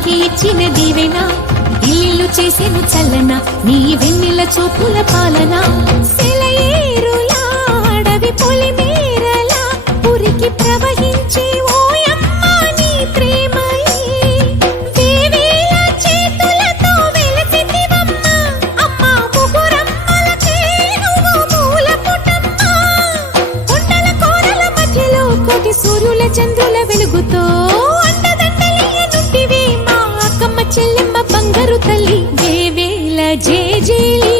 అందరికి ఇచ్చిన దీవెన ఇల్లు చేసేను చల్లన నీ వెన్నెల చూపుల పాలన సెలయేరులా అడవి పొలిమేరలా ఉరికి ప్రవహించే ఓయమ్మ నీ ప్రేమయే దేవేల చేతులతో వెలసితివమ్మ అమ్మ ముగురమ్మలకే నువ్వు మూల పుటమ్మ కొండల కోరల మధ్యలో కోటి సూర్యుల చంద్రుల వెలుగుతో చెల్లెమ్మ బంగారు తల్లి దేవేల జేజేలి